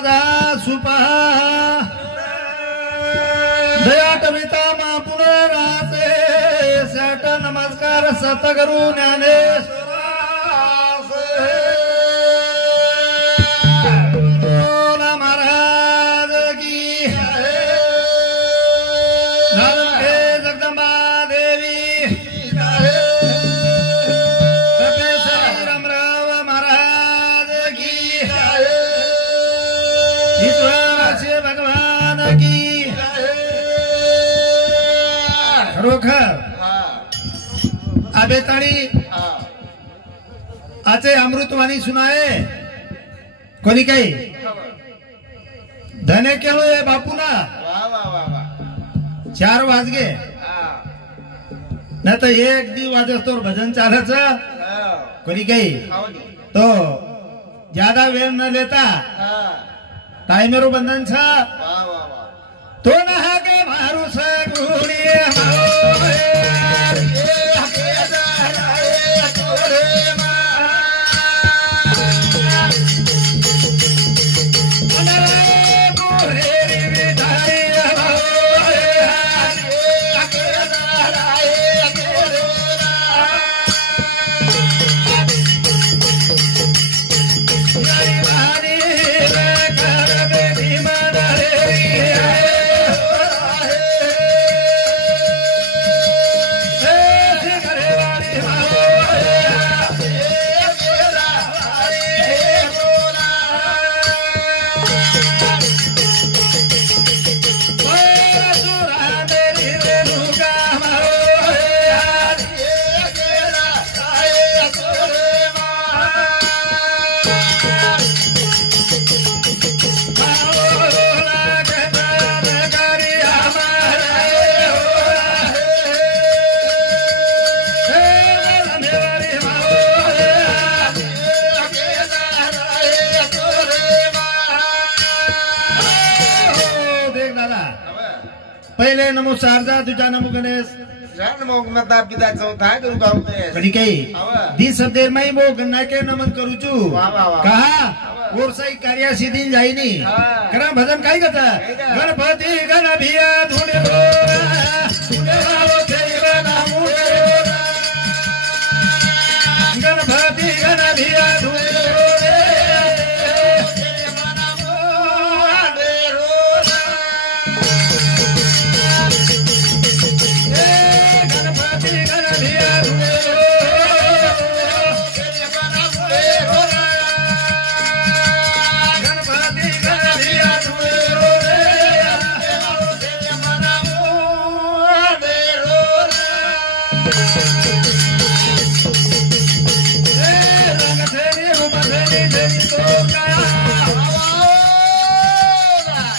मदा सुपा दयाटविता मा पुनरासे सट नमस्कार सतगुरु ज्ञानेश्वर महाराज की नारंगे जगदम्बा देवी रामराव महाराज की ईश्वर भगवान की खरोखर आबेताळी आचे अमृतवाणी सुनाए कोणी काही धने केलो ये बापूना 4 वाजगे न तो 1 दी वाजस्तोर भजन चालच कोणी काही तो ज्यादा वेळ न लेता टाइमरो बंधन छ तो न के मारू से गुड़ी पहले नमो शारदा तुझा नमो गणेश नमो माता पिता चौथा करू गावते कधी काही दी सदेर माई मो गन्ना के नमन करू छु कहा और सही कार्य सिद्धि जाईनी करा भजन काय करता गणपति गण भिया धुणे गणपति गण भिया धुणे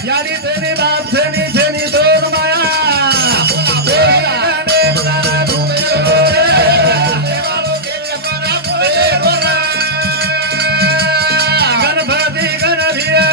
यारी तेरी बात सेनी सेनी दूर माया गणपति गण भिया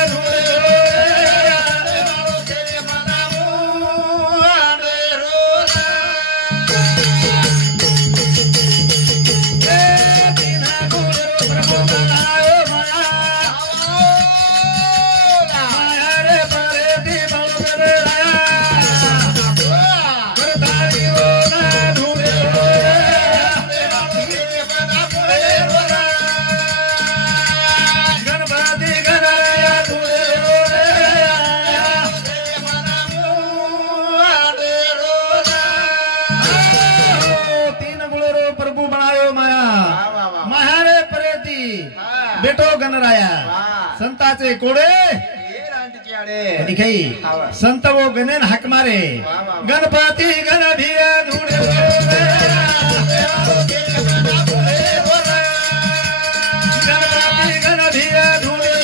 बेटो गणराया संताचे कोडे दिखाई संत वो गणेन हक मारे गणपति गण भिया धुणे गणपति गण भिया धुणे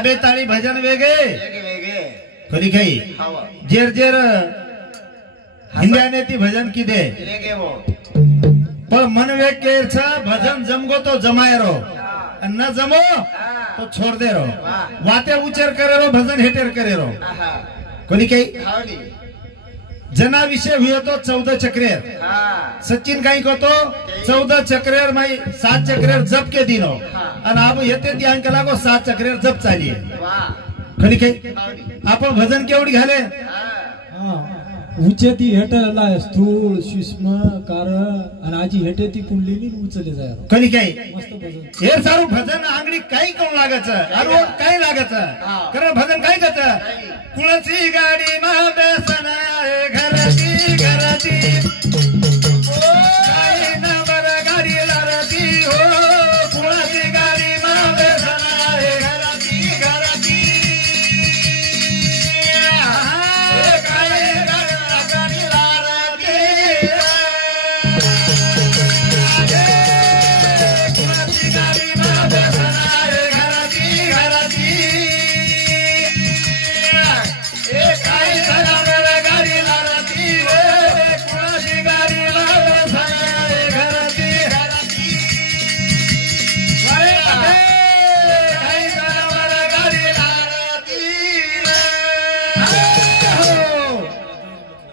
ताबे ताळी भजन वेगे वेगे वेगे कधी काही हवा जेर जेर हिंद्याने ती भजन की दे लेगे वो पण मन वेग के भजन जमगो तो जमाए रो न जमो तो छोड़ दे रो वाते उच्चर करे रो भजन हेटर करे रो कोणी काही हावली जना विषय हुए तो 14 चक्रेर सचिन काही को तो 14 चक्रेर माई 7 चक्रेर जप के दिनो आणि आप येते ती अंकला को 7 चक्रेर जप चालिये कोणी काही आपण भजन केवढी घाले उचेती हेटला स्थूल सूक्ष्म कार आणि आजी हेटेती कुंडलीनी उचले जाय कोणी काही मस्त भजन हे सारू भजन आंगडी काही कोण लागायचं आणि काही लागायचं कारण भजन काय करतं कुणाची गाडी मा बेसना घराची घराची काही नंबर गाडी लारती हो कुणाची गाडी मा बेसना घराची घराची काही गाडी लारती कुणाची गाडी मा बेसना घराची घराची काही जनावर गाडी लारती कुणाची गाडी लारती घराची घराची काही जनावर गाडी लारती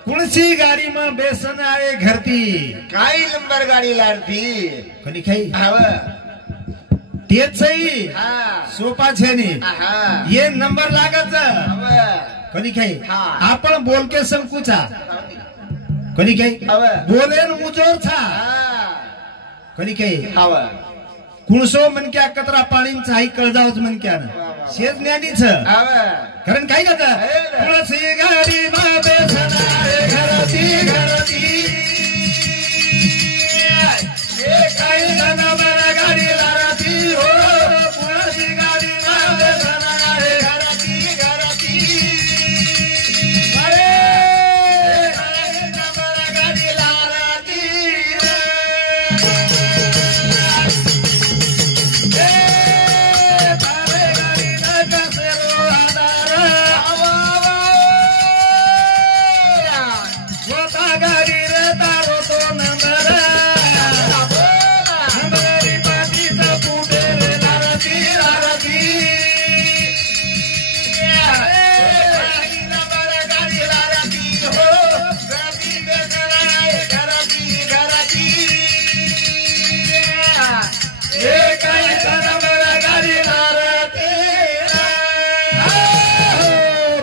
कुणची गाडी मग बेसन आहे घरती काही नंबर गाडी लाडती कोणी काही हवा तेच सही सोपा छे नी ये नंबर लागत हवा कोणी काही हा. आपण बोलके संकुचा कोणी काही हवा बोलेन मुजोर था कोणी काही हवा कुणसो मनक्या कतरा पाणींचा आई कळजावच मनक्यानं शेत ज्ञानीच हवा कारण काय करता कुणसी गाडी मा बेसना घराती घराती काही जनावर गाडी लारती हो कुणाची गाडी मा बेसना घराती घराती अरे जनावर गाडी लारती तारे गाडी न कसेरो आधार स्वतः गाडी रे तारो तो नंबर नंबरी पाठीचा पुढे रे लारती लारती नंबर गाडी लारती हो गाडी बेसना घराती घराती काही जनावर गाडी लारती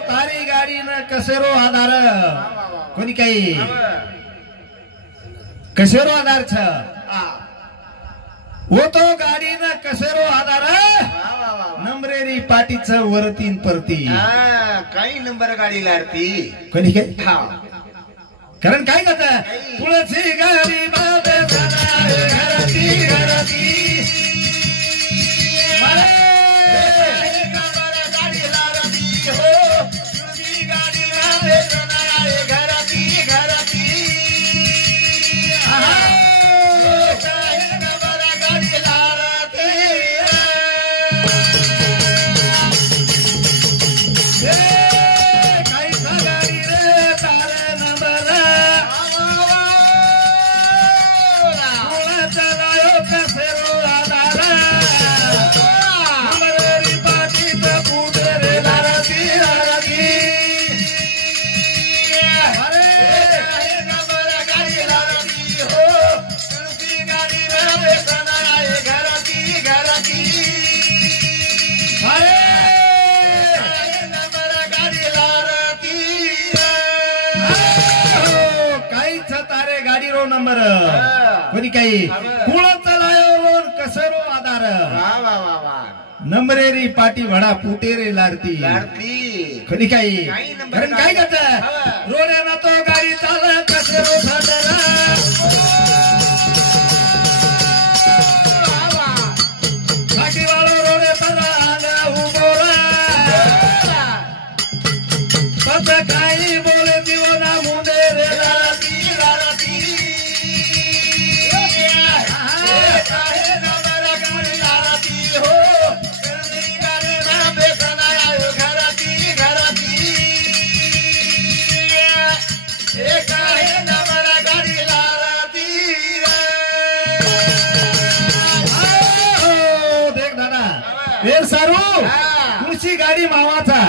तारी गाडी न कसेरो आधार कोणी काही कसेरो आधार छ वो तो गाडी न कसेरो आधार नंबरेरी पाटीच वरतीन परती काही नंबर गाडी लाडती कोणी काही हा कारण काय करता तुळशी गाडी बाबे घराती घराती गाडी लारती हो तुळशी गाडी बाबे घराती घराती गाडी लारती काही गाडी रे तारे नंबर कुणाचा लायो कसेरो आधार नंबरेरी पाठीचा पुढे रे लारती लारती अरे नंबर गाडी लारती हो तुळशी गाडी रे सनाय घराती घराती अरे नंबर गाडी लारती काही तारे गाडी रो नंबर कोणी काही कुणाचा लायो कसरो आधार वा वा वा वा नंबरेरी पाटी वडा पुटे रे लारती लाडती कोणी काही काही नंबर कारण काय गाडी. करत रोड्याना तो गाडी चालत कसरो फादरा वाळो रोडे परा उभोरा पत काही बोले दिवना मुंडे रे लारती लारती नंबर गाडी लारती हो गाडी ना बेसना आमची गाडी मावाचा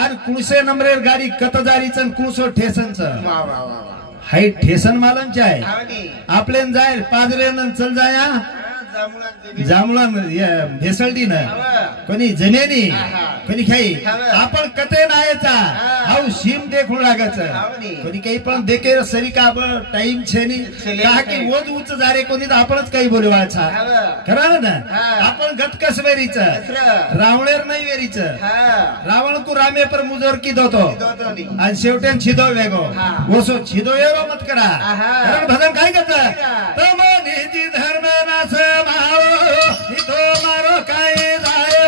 आणि कुणसे नंबरेर गाडी कतजारीच कुणसो ठेसनच वा वा वा वा हाय ठेसन मालनचे आहे हावनी आपल्यान जाय पादरेन चल जाया जांभळण भेसळडी न कोणी जमेनी कोणी खाई आपण कते नायचा हाऊ सीम देखून लागायचं कोणी काही पण देखे सरी का टाइम छे नाही का की वोज उच जारे कोणी तर आपणच काही बोलवायचा खरं ना आपण गतकस वेरीच रावणेर नाही वेरीच रावण को रामे पर मुजोर की दोतो आणि शेवटेन छिदो वेगो ओसो छिदो येरो मत करा कारण भजन काय करत तम निजी धर्म नास तो मारो काय जाय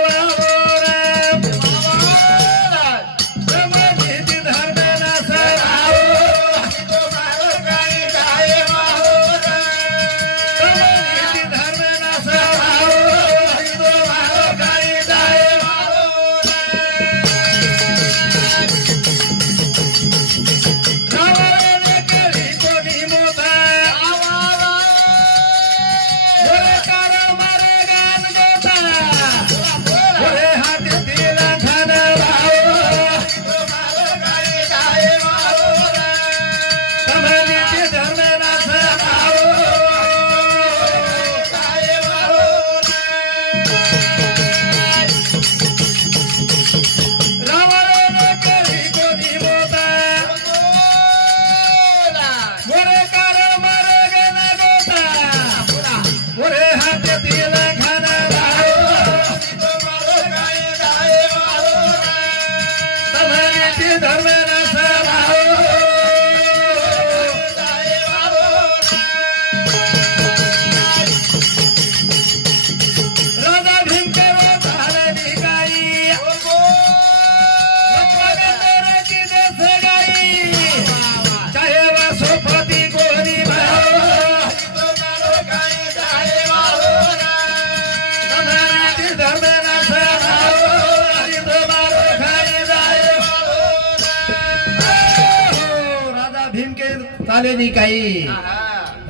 चालेली काही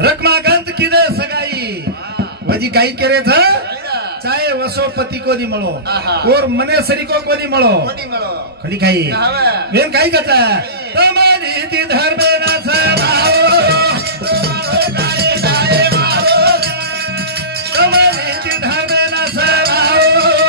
रकमागंत किदे सगाई वजी काही करे चाहे वसोपति को दी मळो और मने सरीको को दी मळो खली काही वेन काही करता तमारी ती धर्मे ना सभाओ तमारी ती धर्मे ना सभाओ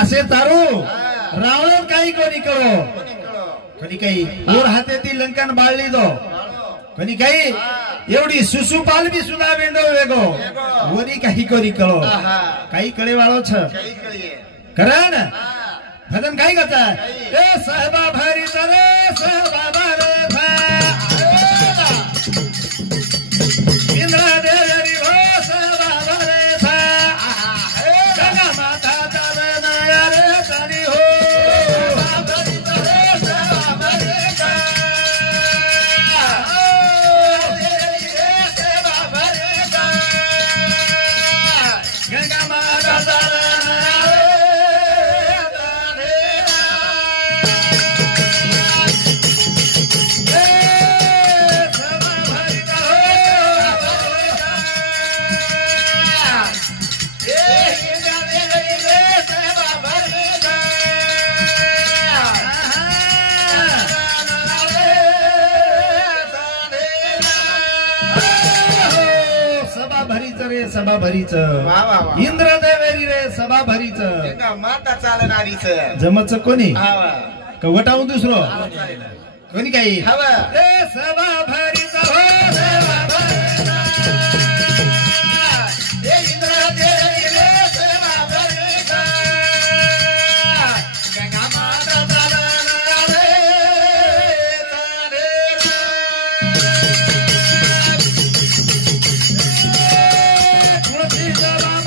असे तारू रावण काही कोणी करो कोणी काही और हाते ती लंकन बाळली दो कोणी काही एवढी सुसुपाल बी सुद्धा वेंडो वेगो वरी काही कोणी करो काही कळे वाळो छ करा ना भजन काही करता ए सहबा भारी तरे सहबा भारे इंद्र देवी हो सहबा भारे गंगा माता तवे नया रे तरी हो गंगा माता तवे रे सभा भरीच वा वा वा इंद्र देवेरी रे सभा भरीच एका माता चालणारीच जमच कोणी हा वा वटावून दुसरो चालेल कोणी काही हवा रे सभा भरीच हो सभा भरीच हे इंद्र देवी रे सेवा भरीच गंगा माता चालणारे तुळशी सभा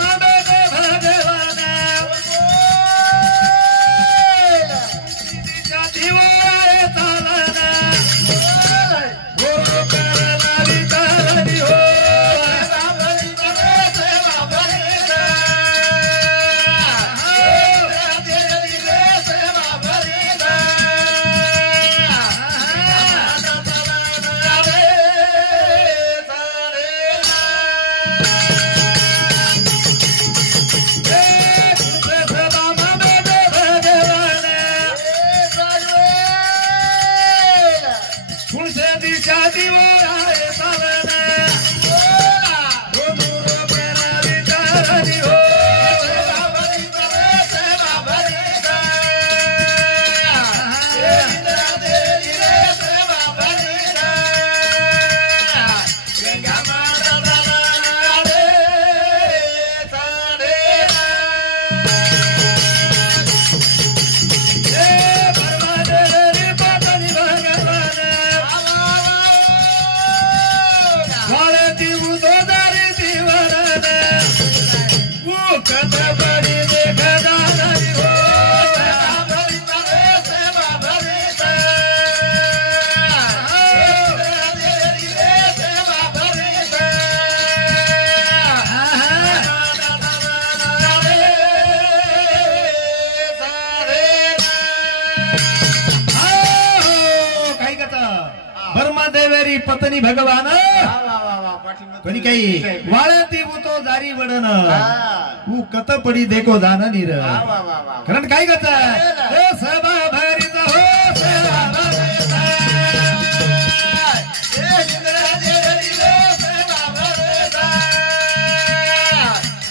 भगवान दिवाळे चालना गुरु करणारी चालणी हो पत्नी भगवान कोणी काही वाळती तो जारी वडन ऊ कत पडी देखो जान नीर कारण काय गत सभा भरीत हो सभा भरीत इंद्र देवी रे सभा भरीत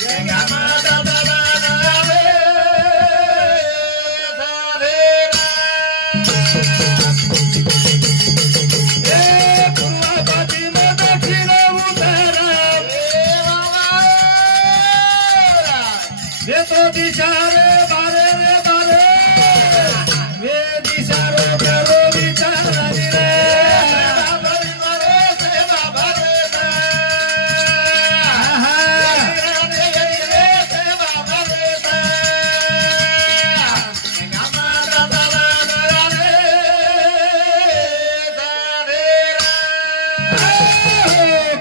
गंगा माता चालणारे दिशा रे बारे रे बारे वे दिशा रो करो विचारी रे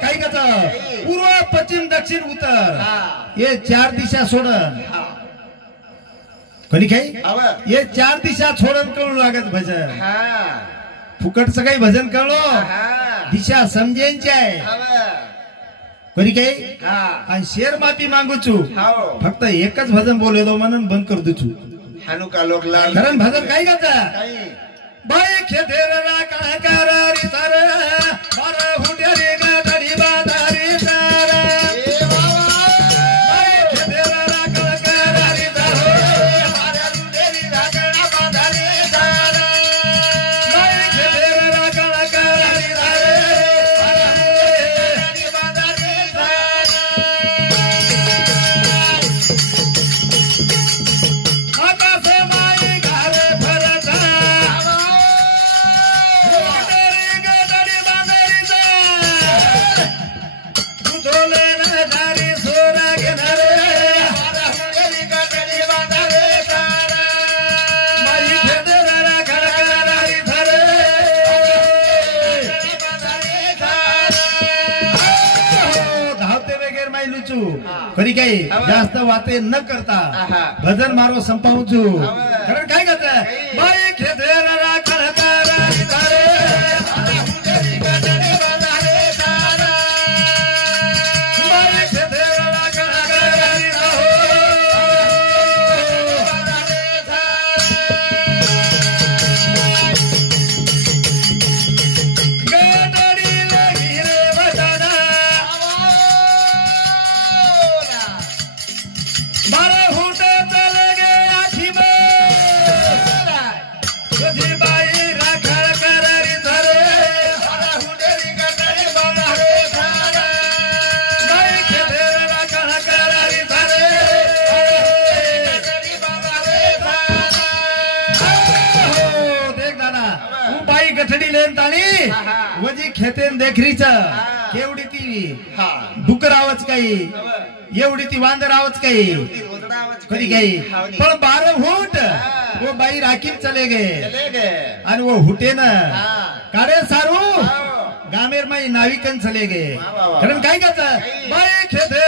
काही कच पूर्व पश्चिम दक्षिण उत्तर ये 4 दिशा सोडन कोणी काही ये 4 दिशा सोडन कळू लागत भजन फुकटचं काही भजन कळलो दिशा समजेंची आहे कोणी काही आणि शेर माफी मागूचू फक्त एकच भजन बोललो म्हणून बंद कर दूचू हानुका लोक लाल कारण भजन काही करता बाई खेदेरा कलाकारारी सार बार हुड्यारी गाडी बाजारी सार खरी काही जास्त वाते न करता भजन मारो संपावचू कारण काय करता बाई खेदेरा कलाकारारी सारे खेते देखरीच केवढी ती डुकर आवाज काही एवढी ती वांदर आवाज काही कधी काही पण 12 फूट वो बाई राखील चले गए आणि वो हुटे ना कारे सारू गामेर माई नाविकन चले गए कारण काय करता बाई खेते